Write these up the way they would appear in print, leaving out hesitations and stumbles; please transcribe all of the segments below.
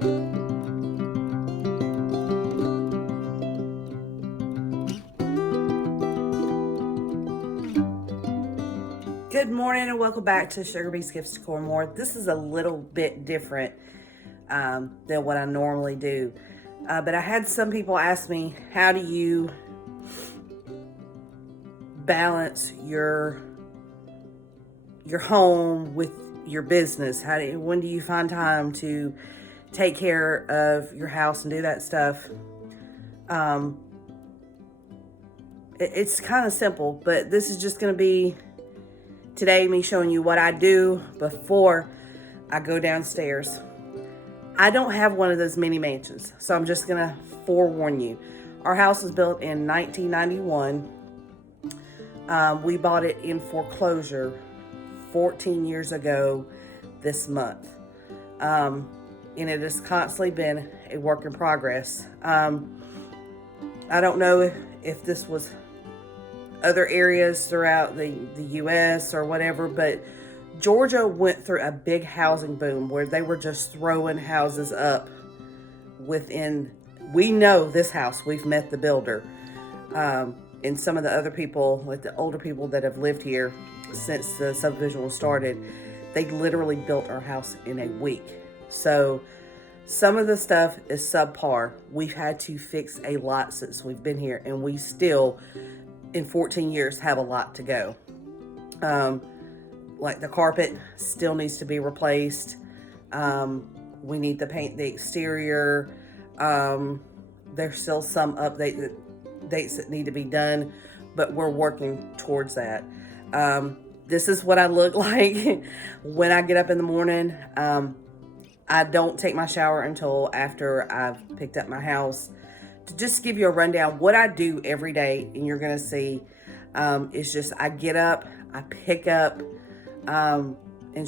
Good morning and welcome back to Sugar Bee's Gifts to More. This is a little bit different than what I normally do. But I had some people ask me, how do you balance your home with your business? When do you find time to take care of your house and do that stuff? It's kind of simple, but this is just going to be today me showing you what I do before I go downstairs. I don't have one of those mini mansions, so I'm just going to forewarn you. Our house was built in 1991. We bought it in foreclosure 14 years ago this month. And it has constantly been a work in progress. I don't know if this was other areas throughout the U.S. or whatever, but Georgia went through a big housing boom where they were just throwing houses up within, we know this house, we've met the builder. And some of the other people, like the older people that have lived here since the subdivision was started, they literally built our house in a week. So some of the stuff is subpar. We've had to fix a lot since we've been here, and we still, in 14 years, have a lot to go. Like the carpet still needs to be replaced. We need to paint the exterior. There's still some dates that need to be done, but we're working towards that. This is what I look like when I get up in the morning. I don't take my shower until after I've picked up my house. To just give you a rundown, what I do every day, and you're gonna see, is just I get up, I pick up, and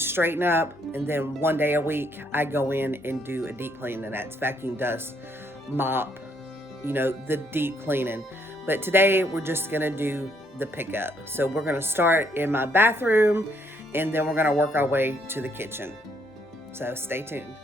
straighten up, and then one day a week I go in and do a deep clean, and that's vacuum, dust, mop, the deep cleaning. But today we're just gonna do the pickup. So we're gonna start in my bathroom, and then we're gonna work our way to the kitchen. So stay tuned.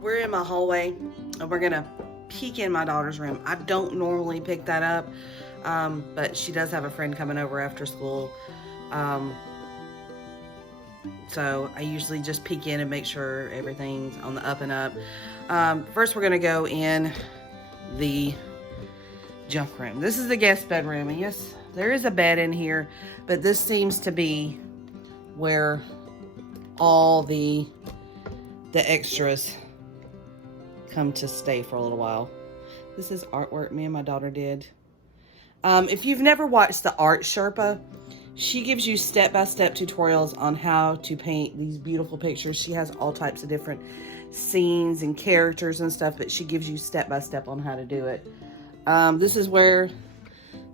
we're in my hallway and we're gonna peek in my daughter's room. I don't normally pick that up, but she does have a friend coming over after school. So I usually just peek in and make sure everything's on the up and up. First we're gonna go in the junk room. This is the guest bedroom, and yes, there is a bed in here, but this seems to be where all the extras come to stay for a little while. This is artwork me and my daughter did. If you've never watched the Art Sherpa, she gives you step-by-step tutorials on how to paint these beautiful pictures. She has all types of different scenes and characters and stuff, but she gives you step-by-step on how to do it. This is where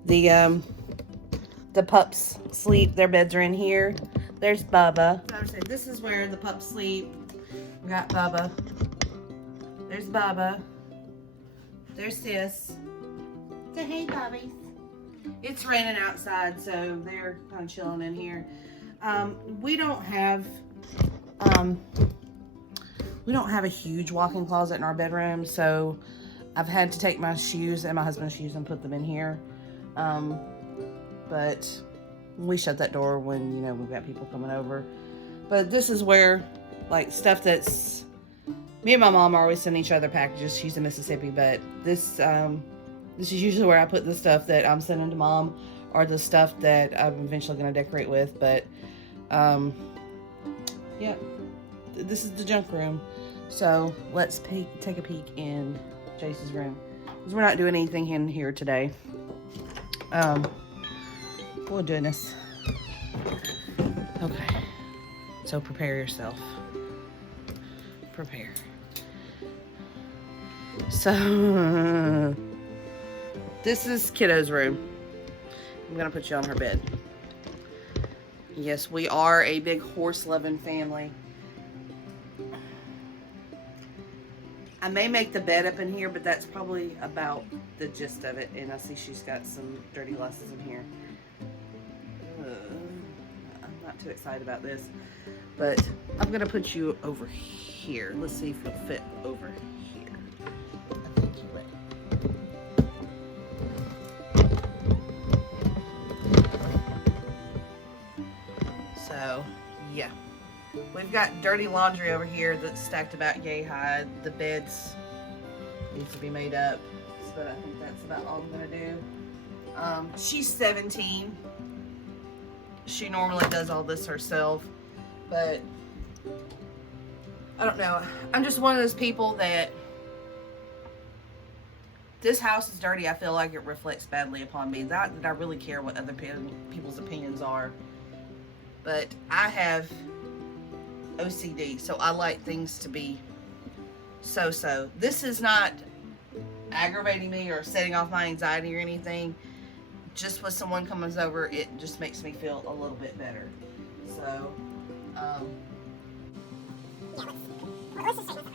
the pups sleep. Their beds are in here. There's Bubba. This is where the pups sleep. We got Bubba. There's Bubba. There's Sis. Say hey, Bobby. It's raining outside, so they're kind of chilling in here. We don't have a huge walk-in closet in our bedroom, so I've had to take my shoes and my husband's shoes and put them in here. But we shut that door when, you know, we've got people coming over. But this is where, like, stuff that's... Me and my mom are always sending each other packages. She's in Mississippi, but this is usually where I put the stuff that I'm sending to mom, or the stuff that I'm eventually going to decorate with. But, yeah, this is the junk room. So let's take a peek in Jace's room, because we're not doing anything in here today. We're doing this. Okay, so prepare yourself. Prepare. So this is Kiddo's room. I'm gonna put you on her bed. Yes, we are a big horse-loving family. I may make the bed up in here, but that's probably about the gist of it. And I see she's got some dirty glasses in here. I'm not too excited about this, but I'm gonna put you over here. Let's see if you'll fit over here. I think you will. So, yeah. We've got dirty laundry over here that's stacked about yay high. The beds need to be made up. So I think that's about all I'm gonna do. She's 17. She normally does all this herself, but I don't know. I'm just one of those people that this house is dirty. I feel like it reflects badly upon me. Not that I really care what other people's opinions are, but I have OCD, so I like things to be so. This is not aggravating me or setting off my anxiety or anything. Just when someone comes over, it just makes me feel a little bit better. So, yeah, let's just say nothing.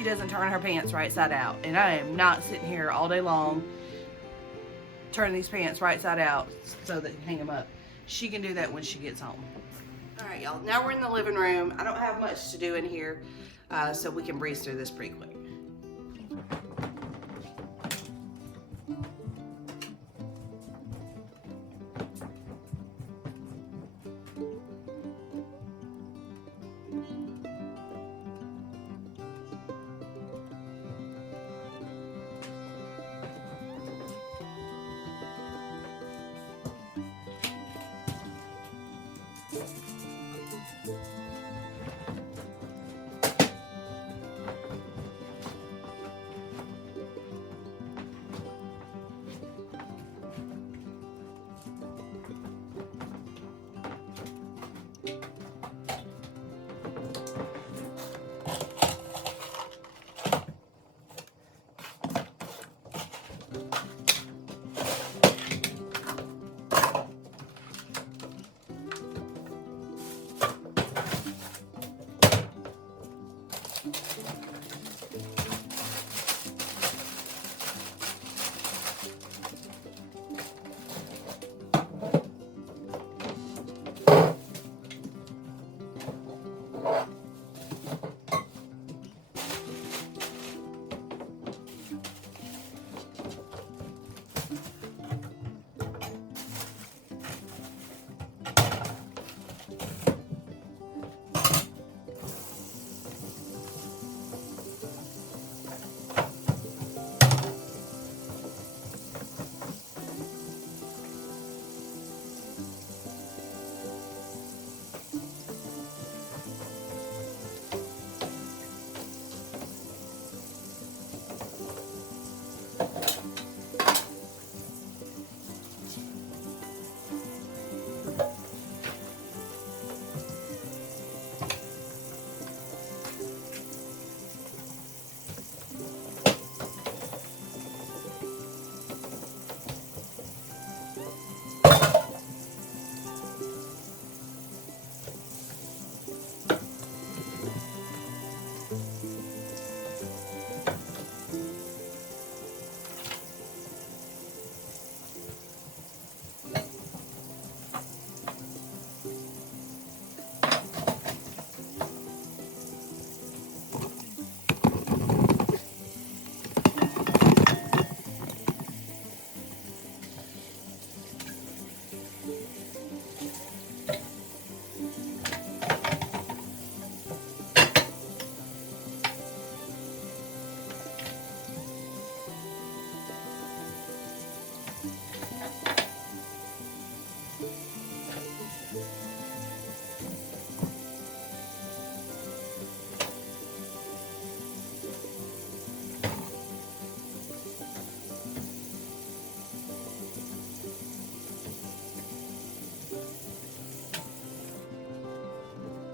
she doesn't turn her pants right side out. And I am not sitting here all day long turning these pants right side out so that you can hang them up. She can do that when she gets home. All right, y'all, now we're in the living room. I don't have much to do in here, so we can breeze through this pretty quick.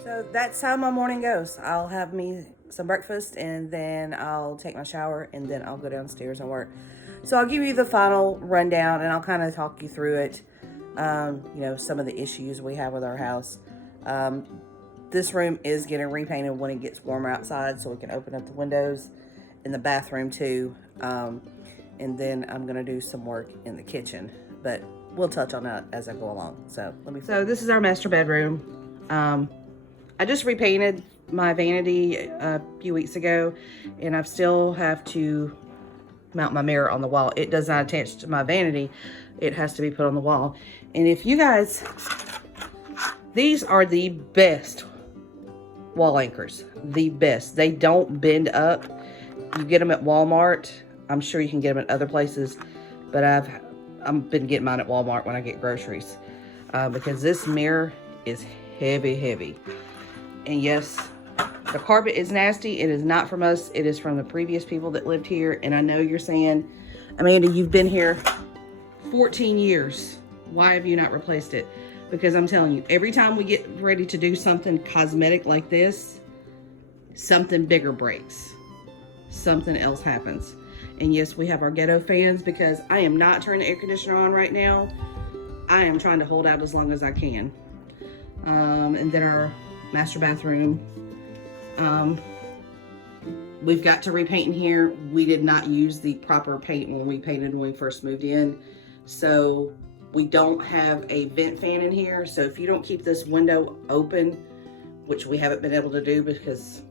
So that's how my morning goes. I'll have me some breakfast and then I'll take my shower and then I'll go downstairs and work. So I'll give you the final rundown and I'll kind of talk you through it. You know, some of the issues we have with our house. This room is getting repainted when it gets warmer outside so we can open up the windows in the bathroom too. And then I'm gonna do some work in the kitchen, but we'll touch on that as I go along. So this is our master bedroom. I just repainted my vanity a few weeks ago and I still have to mount my mirror on the wall. It does not attach to my vanity. It has to be put on the wall. And if you guys, these are the best wall anchors, the best. They don't bend up. You get them at Walmart. I'm sure you can get them at other places, but I've been getting mine at Walmart when I get groceries because this mirror is heavy. And yes, the carpet is nasty. It is not from us. It is from the previous people that lived here. And I know you're saying, Amanda, you've been here 14 years. Why have you not replaced it? Because I'm telling you, every time we get ready to do something cosmetic like this, something bigger breaks. Something else happens. And yes, we have our ghetto fans because I am not turning the air conditioner on right now. I am trying to hold out as long as I can. And then our master bathroom. we've got to repaint in here. We did not use the proper paint when we painted when we first moved in. So we don't have a vent fan in here. So if you don't keep this window open, which we haven't been able to do because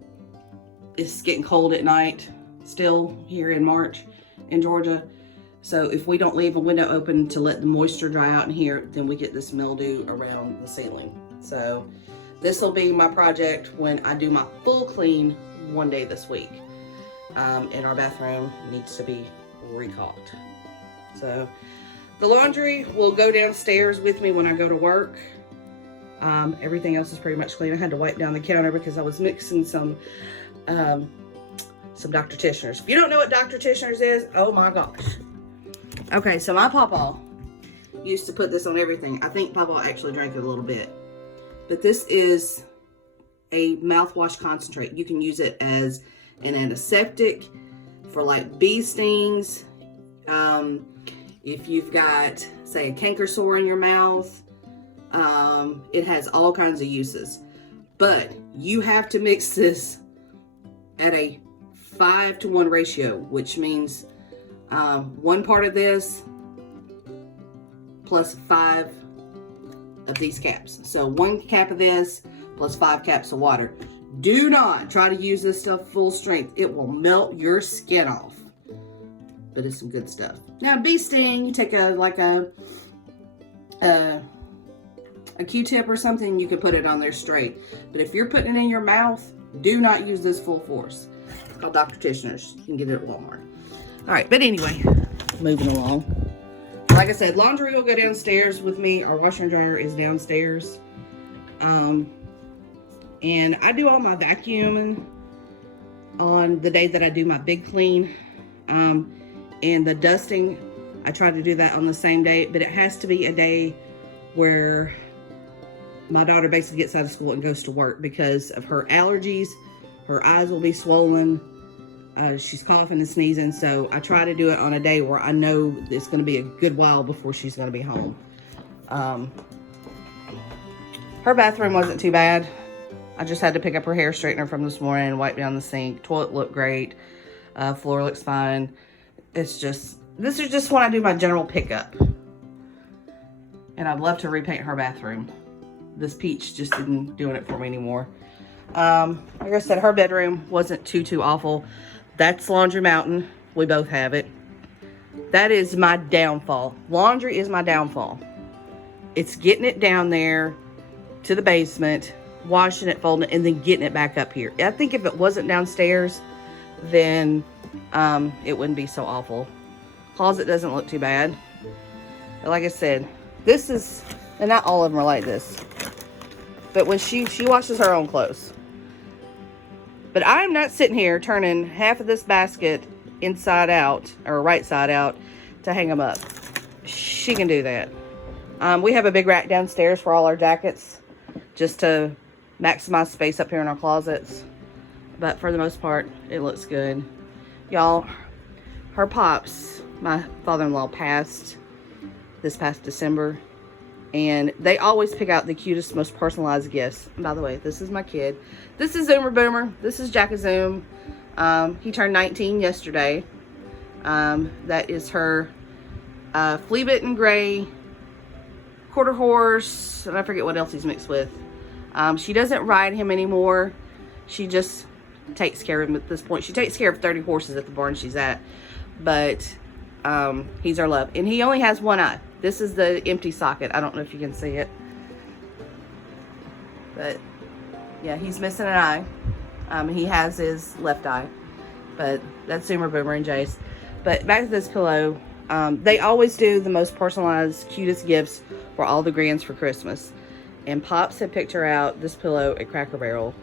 it's getting cold at night still here in March in Georgia. So if we don't leave a window open to let the moisture dry out in here, then we get this mildew around the ceiling. So this will be my project when I do my full clean one day this week. And our bathroom needs to be recaulked. So the laundry will go downstairs with me when I go to work. Everything else is pretty much clean. I had to wipe down the counter because I was mixing some Dr. Tischner's. If you don't know what Dr. Tischner's is, oh my gosh. Okay, so my pawpaw used to put this on everything. I think pawpaw actually drank it a little bit. But this is a mouthwash concentrate. You can use it as an antiseptic for like bee stings. If you've got, say, a canker sore in your mouth, it has all kinds of uses. But you have to mix this at a 5-to-1 ratio, which means 1 part of this plus 5 of these caps. So 1 cap of this plus 5 caps of water. Do not try to use this stuff full strength. It will melt your skin off. But it's some good stuff. Now, bee sting, you take a Q-tip or something, you can put it on there straight. But if you're putting it in your mouth, do not use this full force. It's called Dr. Tischner's. You can get it at Walmart. All right, but anyway, moving along. Like I said, laundry will go downstairs with me. Our washer and dryer is downstairs. And I do all my vacuuming on the day that I do my big clean. And the dusting, I try to do that on the same day, but it has to be a day where my daughter basically gets out of school and goes to work because of her allergies. Her eyes will be swollen. She's coughing and sneezing, so I try to do it on a day where I know it's going to be a good while before she's going to be home. Her bathroom wasn't too bad. I just had to pick up her hair straightener from this morning and wipe down the sink. Toilet looked great. Floor looks fine. This is just when I do my general pickup. And I'd love to repaint her bathroom. This peach just isn't doing it for me anymore. Like I said, her bedroom wasn't too awful. That's Laundry Mountain. We both have it. That is my downfall. Laundry is my downfall. It's getting it down there to the basement, washing it, folding it, and then getting it back up here. I think if it wasn't downstairs, then it wouldn't be so awful. Closet doesn't look too bad. But like I said, this is, and not all of them are like this, but when she washes her own clothes. But I'm not sitting here turning half of this basket inside out, or right side out, to hang them up. She can do that. We have a big rack downstairs for all our jackets, just to maximize space up here in our closets. But for the most part, it looks good. Y'all, her pops, my father-in-law passed this past December. And they always pick out the cutest, most personalized gifts. And by the way, this is my kid. This is Zoomer Boomer. This is Jack Zoom. He turned 19 yesterday. That is her flea bitten gray quarter horse. And I forget what else he's mixed with. She doesn't ride him anymore. She just takes care of him at this point. She takes care of 30 horses at the barn she's at. But he's our love. And he only has one eye. This is the empty socket. I don't know if you can see it. But yeah, he's missing an eye. He has his left eye. But that's Zoomer, Boomer, and Jace. But back to this pillow. They always do the most personalized, cutest gifts for all the grands for Christmas. And Pops had picked her out this pillow at Cracker Barrel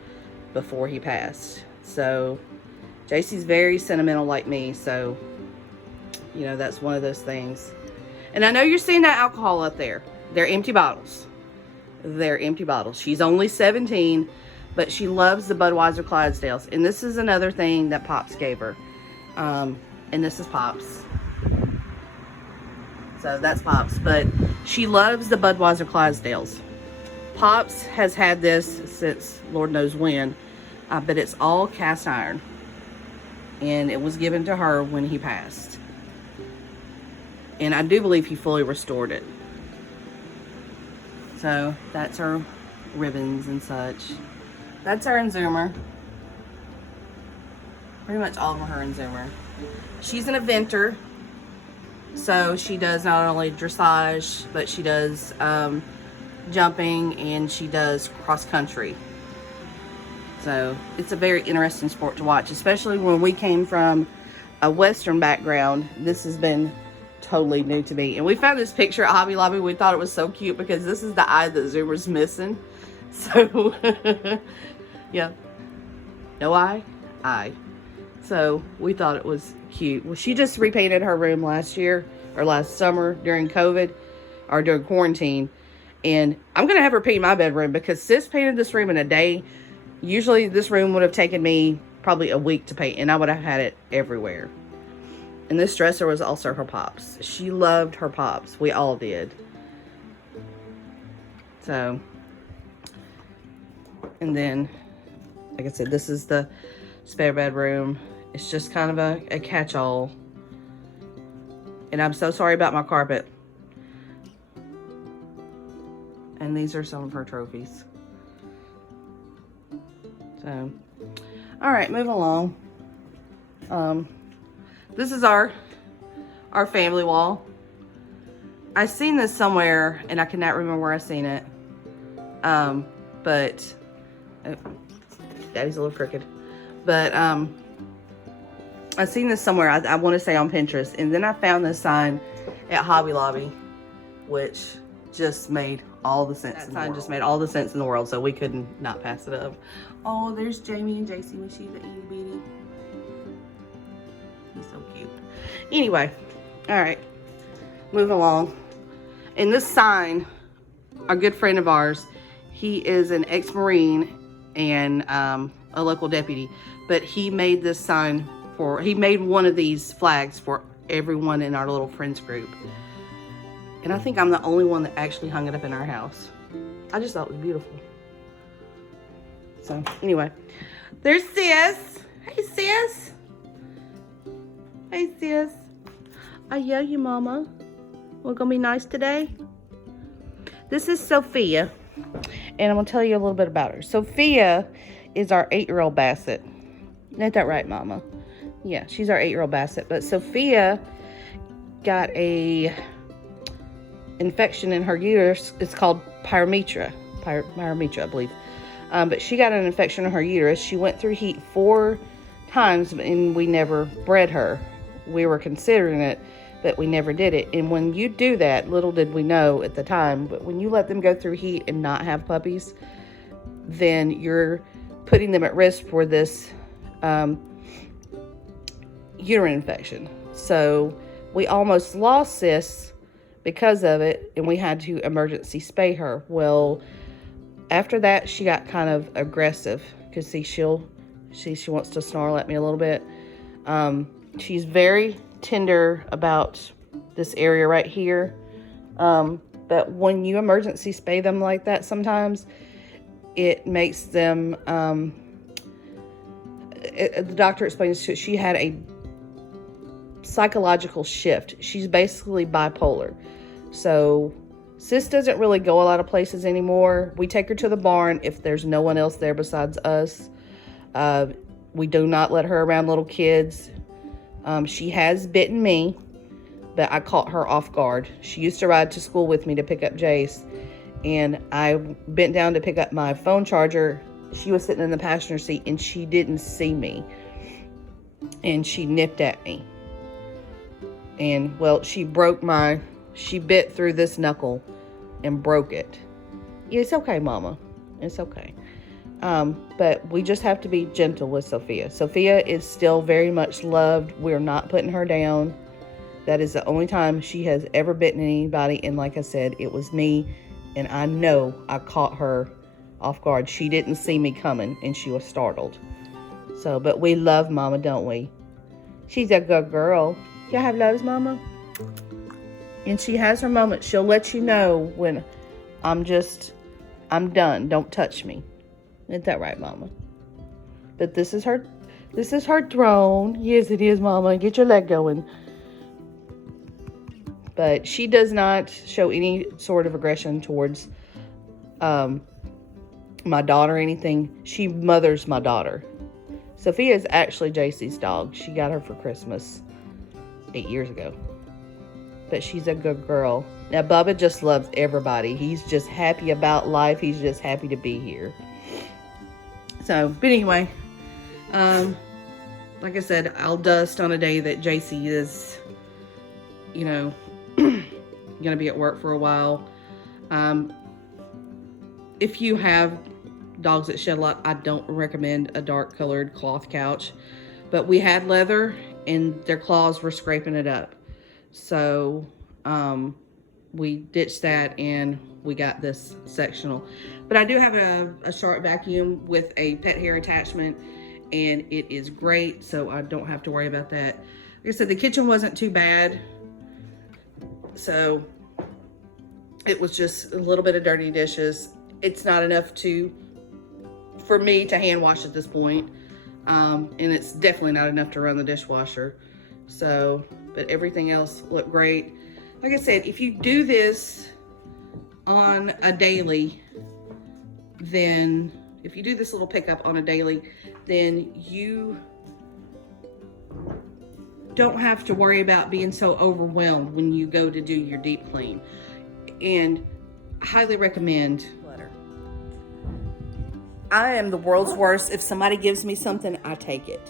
before he passed. So JC's very sentimental like me. So, you know, that's one of those things. And I know you're seeing that alcohol up there. They're empty bottles. They're empty bottles. She's only 17, but she loves the Budweiser Clydesdales. And this is another thing that Pops gave her. And this is Pops. So that's Pops. But she loves the Budweiser Clydesdales. Pops has had this since Lord knows when. But it's all cast iron. and it was given to her when he passed. And I do believe he fully restored it. So that's her ribbons and such. That's her Inzoomer. Pretty much all of them are her Inzoomer. She's an eventer. So she does not only dressage, but she does jumping, and she does cross country. So it's a very interesting sport to watch, especially when we came from a Western background. This has been totally new to me. And we found this picture at Hobby Lobby. We thought it was so cute because this is the eye that Zoomer's missing. So, yeah. No eye? Eye. So we thought it was cute. Well, she just repainted her room last year, or last summer during COVID, or during quarantine. And I'm going to have her paint my bedroom because Sis painted this room in a day. Usually this room would have taken me probably a week to paint, and I would have had it everywhere. And this dresser was also her pops. She loved her pops. We all did. So, and then, like I said, this is the spare bedroom. It's just kind of a catch-all. And I'm so sorry about my carpet. And these are some of her trophies. So, all right, move along. This is our family wall. I seen this somewhere, and I cannot remember where I seen it. But Daddy's a little crooked. But I seen this somewhere. I want to say on Pinterest, and then I found this sign at Hobby Lobby, which just made all the sense. That sign just made all the sense in the world, so we couldn't not pass it up. Oh, there's Jamie and JC when she's the itty bitty. He's so cute. Anyway, all right, moving along. And this sign, a good friend of ours, he is an ex-Marine and a local deputy, but he made this sign he made one of these flags for everyone in our little friends group. And I think I'm the only one that actually hung it up in our house. I just thought it was beautiful. So, anyway. There's Sis. Hey, Sis. Hey, Sis. I love you, Mama. We're going to be nice today. This is Sophia. And I'm going to tell you a little bit about her. Sophia is our 8-year-old Basset. Ain't that right, Mama? Yeah, she's our 8-year-old Basset. But Sophia got a infection in her uterus. It's called pyometra, I believe. But she got an infection in her uterus. She went through heat 4 times, and we never bred her. We were considering it, but we never did it. And when you do that, little did we know at the time, but when you let them go through heat and not have puppies, then you're putting them at risk for this uterine infection. So we almost lost Sis because of it, and we had to emergency spay her. Well, after that, she got kind of aggressive because she wants to snarl at me a little bit. She's very tender about this area right here. But when you emergency spay them like that, sometimes it makes them, the doctor explains she had a psychological shift. She's basically bipolar. So Sis doesn't really go a lot of places anymore. We take her to the barn if there's no one else there besides us. We do not let her around little kids. She has bitten me, but I caught her off guard. She used to ride to school with me to pick up Jace, and I bent down to pick up my phone charger. She was sitting in the passenger seat, and she didn't see me, and she nipped at me. And, well, she bit through this knuckle and broke it. It's okay, Mama. It's okay. But we just have to be gentle with Sophia. Sophia is still very much loved. We're not putting her down. That is the only time she has ever bitten anybody. And like I said, it was me. And I know I caught her off guard. She didn't see me coming, and she was startled. So, but we love Mama, don't we? She's a good girl. Y'all have loves, Mama? And she has her moments. She'll let you know when I'm done. Don't touch me. Isn't that right, Mama? But this is her This is her throne. Yes, it is, Mama. Get your leg going. But she does not show any sort of aggression towards my daughter or anything. She mothers my daughter. Sophia is actually JC's dog. She got her for Christmas 8 years ago. But she's a good girl. Now, Bubba just loves everybody. He's just happy about life. He's just happy to be here. So, but anyway, like I said, I'll dust on a day that JC is, you know, gonna be at work for a while. If you have dogs that shed a lot, I don't recommend a dark colored cloth couch. But we had leather and their claws were scraping it up. So we ditched that and we got this sectional. But I do have a shark vacuum with a pet hair attachment, and it is great, so I don't have to worry about that. Like I said, the kitchen wasn't too bad. So it was just a little bit of dirty dishes. It's not enough for me to hand wash at this point. And it's definitely not enough to run the dishwasher. So, but everything else looked great. Like I said, if you do this on a daily, then if you do this little pickup on a daily, then you don't have to worry about being so overwhelmed when you go to do your deep clean. And I highly recommend. I am the world's worst. If somebody gives me something, I take it.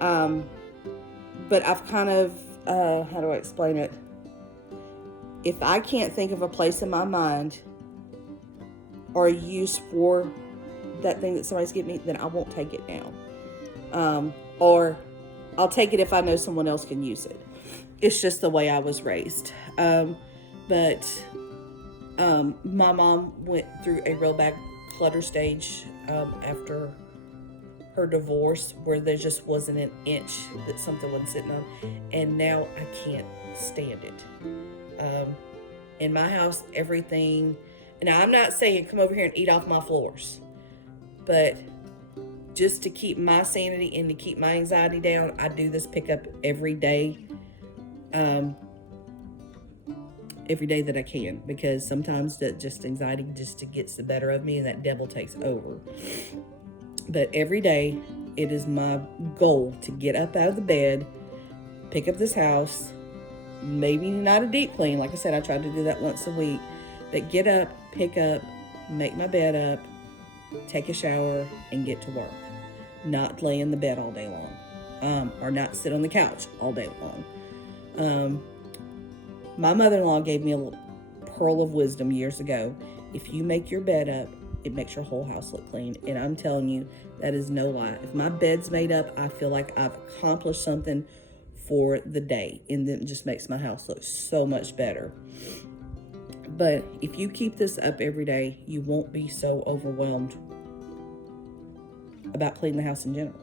But I've kind of, how do I explain it? If I can't think of a place in my mind or a use for that thing that somebody's giving me, then I won't take it now. Or I'll take it if I know someone else can use it. It's just the way I was raised. But my mom went through a real bad clutter stage after her divorce, where there just wasn't an inch that something wasn't sitting on, and now I can't stand it. In my house, everything, and I'm not saying come over here and eat off my floors, but just to keep my sanity and to keep my anxiety down, I do this pickup every day that I can, because sometimes that just anxiety just gets the better of me and that devil takes over. But every day it is my goal to get up out of the bed, pick up this house, maybe not a deep clean. Like I said, I try to do that once a week, but get up, pick up, make my bed up, take a shower, and get to work. Not lay in the bed all day long, or not sit on the couch all day long. My mother-in-law gave me a little pearl of wisdom years ago. If you make your bed up, it makes your whole house look clean. And I'm telling you, that is no lie. If my bed's made up, I feel like I've accomplished something for the day. And then it just makes my house look so much better. But if you keep this up every day, you won't be so overwhelmed about cleaning the house in general.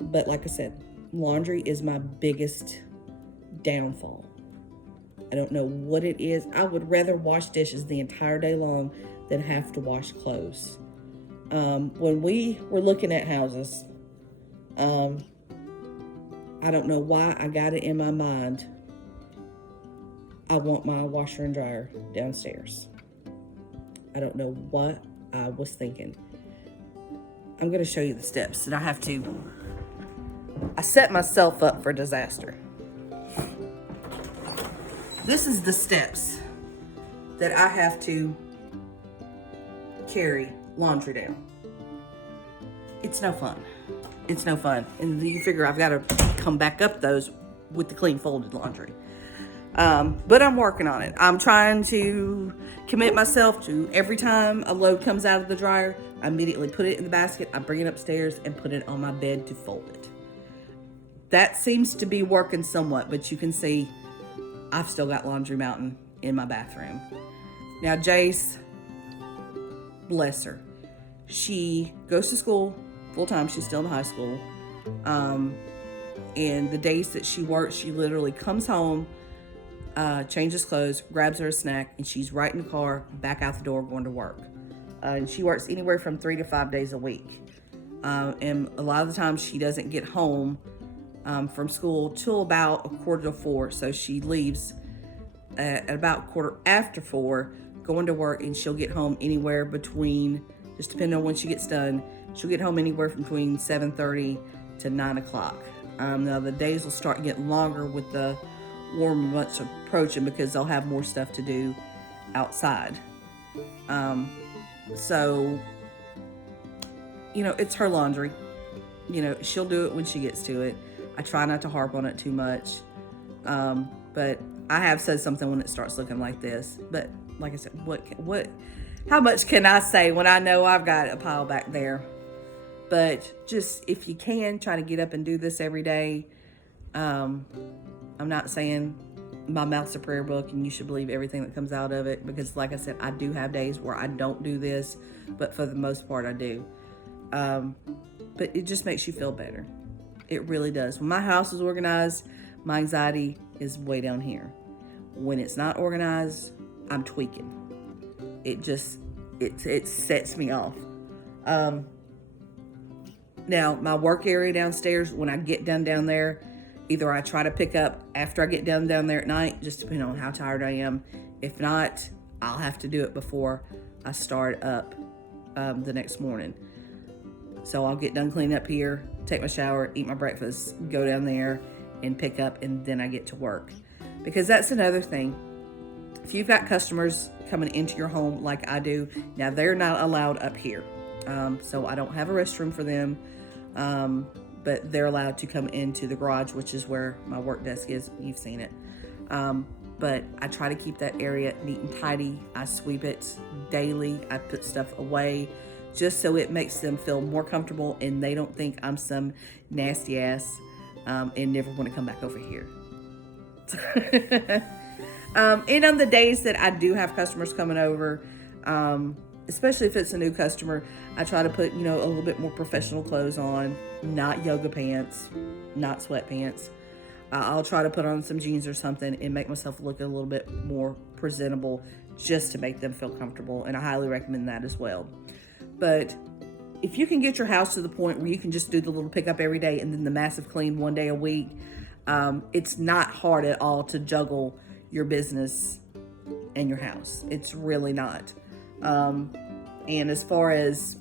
But like I said, laundry is my biggest downfall. I don't know what it is. I would rather wash dishes the entire day long than have to wash clothes. When we were looking at houses, I don't know why I got it in my mind, I want my washer and dryer downstairs. I don't know what I was thinking. I'm going to show you the steps that I set myself up for disaster. This is the steps that I have to carry laundry down. It's no fun. It's no fun. And you figure I've got to come back up those with the clean folded laundry. But I'm working on it. I'm trying to commit myself to every time a load comes out of the dryer, I immediately put it in the basket, I bring it upstairs and put it on my bed to fold it. That seems to be working somewhat, but you can see I've still got Laundry Mountain in my bathroom. Now, Jace, bless her. She goes to school full time. She's still in high school. And the days that she works, she literally comes home, changes clothes, grabs her a snack, and she's right in the car, back out the door, going to work. And she works anywhere from 3 to 5 days a week. And a lot of the times she doesn't get home from school till about 3:45. So she leaves at about 4:15, going to work, and she'll get home anywhere between, just depending on when she gets done, she'll get home anywhere from between 7:30 to 9 o'clock. Now the days will start getting longer with the warmer months approaching because they'll have more stuff to do outside. So, it's her laundry. She'll do it when she gets to it. I try not to harp on it too much. But I have said something when it starts looking like this. But like I said, how much can I say when I know I've got a pile back there? But just, if you can, try to get up and do this every day. I'm not saying my mouth's a prayer book and you should believe everything that comes out of it, because like I said, I do have days where I don't do this, but for the most part I do. But it just makes you feel better. It really does. When my house is organized, my anxiety is way down here. When it's not organized, I'm tweaking. It sets me off. Now, my work area downstairs, when I get done down there, either I try to pick up after I get done down there at night, just depending on how tired I am. If not, I'll have to do it before I start up the next morning. So I'll get done cleaning up here, take my shower, eat my breakfast, go down there and pick up, and then I get to work. Because that's another thing. If you've got customers coming into your home like I do, now they're not allowed up here. So I don't have a restroom for them, but they're allowed to come into the garage, which is where my work desk is. You've seen it. But I try to keep that area neat and tidy. I sweep it daily. I put stuff away just so it makes them feel more comfortable and they don't think I'm some nasty ass and never want to come back over here. And on the days that I do have customers coming over, especially if it's a new customer, I try to put, a little bit more professional clothes on, not yoga pants, not sweatpants. I'll try to put on some jeans or something and make myself look a little bit more presentable just to make them feel comfortable. And I highly recommend that as well. But if you can get your house to the point where you can just do the little pickup every day and then the massive clean one day a week, it's not hard at all to juggle your business and your house. It's really not. And as far as,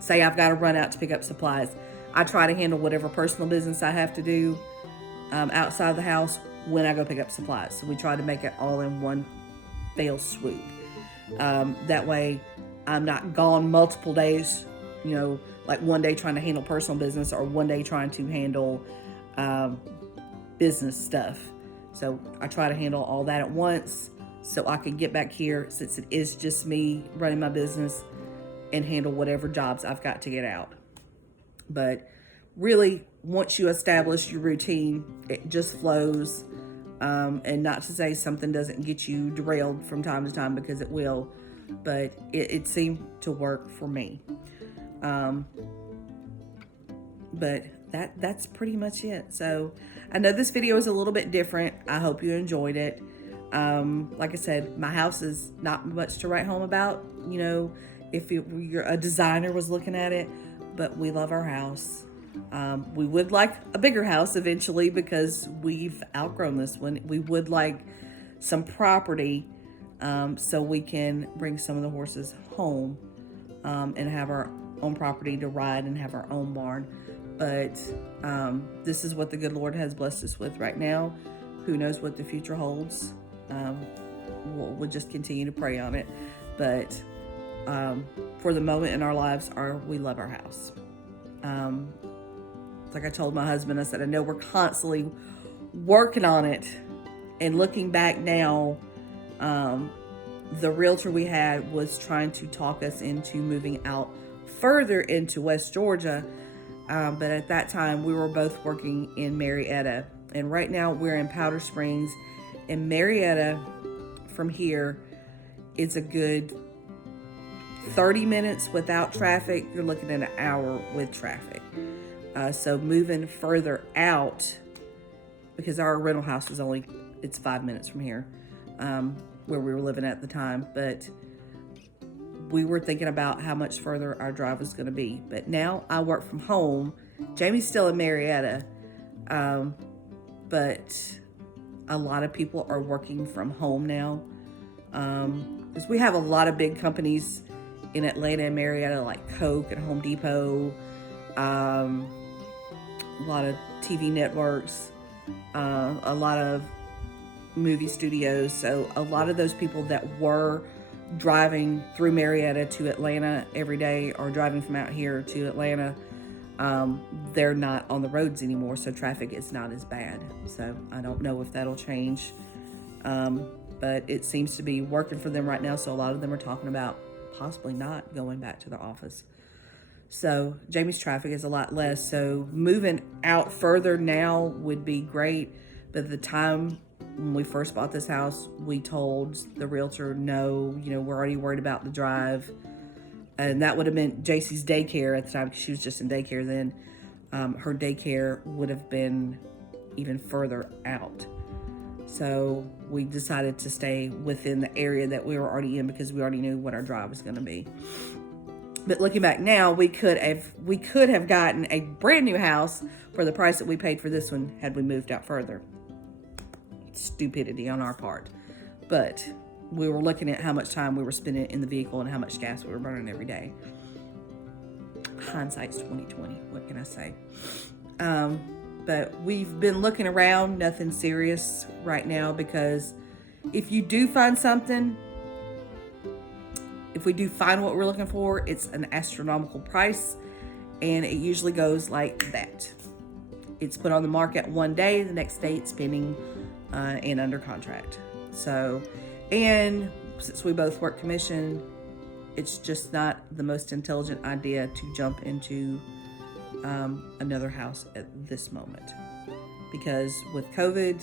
say I've got to run out to pick up supplies, I try to handle whatever personal business I have to do outside the house when I go pick up supplies. So we try to make it all in one fell swoop. That way I'm not gone multiple days, like one day trying to handle personal business or one day trying to handle business stuff. So I try to handle all that at once so I can get back here, since it is just me running my business, and handle whatever jobs I've got to get out. But really, once you establish your routine, it just flows. And not to say something doesn't get you derailed from time to time, because it will, but it seemed to work for me. But that's pretty much it. So I know this video is a little bit different. I hope you enjoyed it. Like I said, my house is not much to write home about, if you're a designer was looking at it, but we love our house. We would like a bigger house eventually because we've outgrown this one. We would like some property, so we can bring some of the horses home, and have our own property to ride and have our own barn. But this is what the good Lord has blessed us with right now. Who knows what the future holds? We'll just continue to pray on it. But for the moment in our lives, we love our house. Like I told my husband, I said, I know we're constantly working on it. And looking back now, the realtor we had was trying to talk us into moving out further into West Georgia. But at that time, we were both working in Marietta. And right now, we're in Powder Springs. And Marietta, from here, is a good 30 minutes without traffic. You're looking at an hour with traffic. So moving further out, because our rental house was it's 5 minutes from here, where we were living at the time. But we were thinking about how much further our drive was going to be. But now I work from home. Jamie's still in Marietta, but a lot of people are working from home now, because we have a lot of big companies in Atlanta and Marietta, like Coke and Home Depot, a lot of TV networks, a lot of movie studios. So a lot of those people that were driving through Marietta to Atlanta every day, or driving from out here to Atlanta, they're not on the roads anymore, so traffic is not as bad. So I don't know if that'll change, but it seems to be working for them right now. So a lot of them are talking about possibly not going back to the office. So Jamie's traffic is a lot less. So moving out further now would be great. But at the time when we first bought this house, we told the realtor, no, we're already worried about the drive. And that would have been JC's daycare at the time, because she was just in daycare then. Her daycare would have been even further out. So we decided to stay within the area that we were already in, because we already knew what our drive was going to be. But looking back now, we could have gotten a brand new house for the price that we paid for this one had we moved out further. Stupidity on our part. But we were looking at how much time we were spending in the vehicle and how much gas we were burning every day. Hindsight's 2020. What can I say? But we've been looking around, nothing serious right now, because if you do find something, if we do find what we're looking for, it's an astronomical price, and it usually goes like that. It's put on the market one day, the next day it's pending and under contract. So, and since we both work commission, it's just not the most intelligent idea to jump into another house at this moment, because with COVID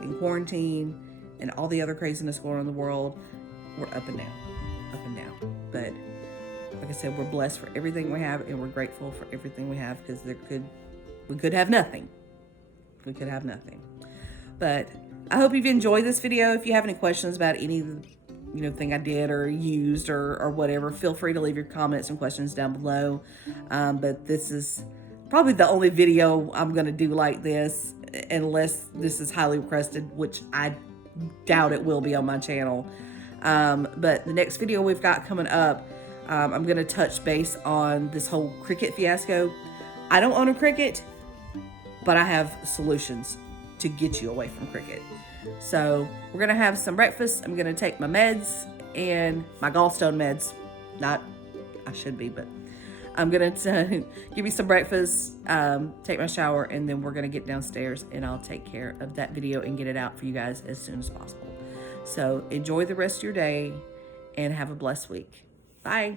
and quarantine and all the other craziness going on in the world, we're up and down. But like I said, we're blessed for everything we have, and we're grateful for everything we have, because we could have nothing. But I hope you've enjoyed this video. If you have any questions about any thing I did or used or whatever, feel free to leave your comments and questions down below. But this is probably the only video I'm going to do like this, unless this is highly requested, which I doubt it will be on my channel. But the next video we've got coming up, I'm going to touch base on this whole Cricut fiasco. I don't own a Cricut, but I have solutions to get you away from Cricut. So we're going to have some breakfast. I'm going to take my meds and my gallstone meds. I should be, but I'm going to give you some breakfast, take my shower, and then we're going to get downstairs and I'll take care of that video and get it out for you guys as soon as possible. So enjoy the rest of your day and have a blessed week. Bye.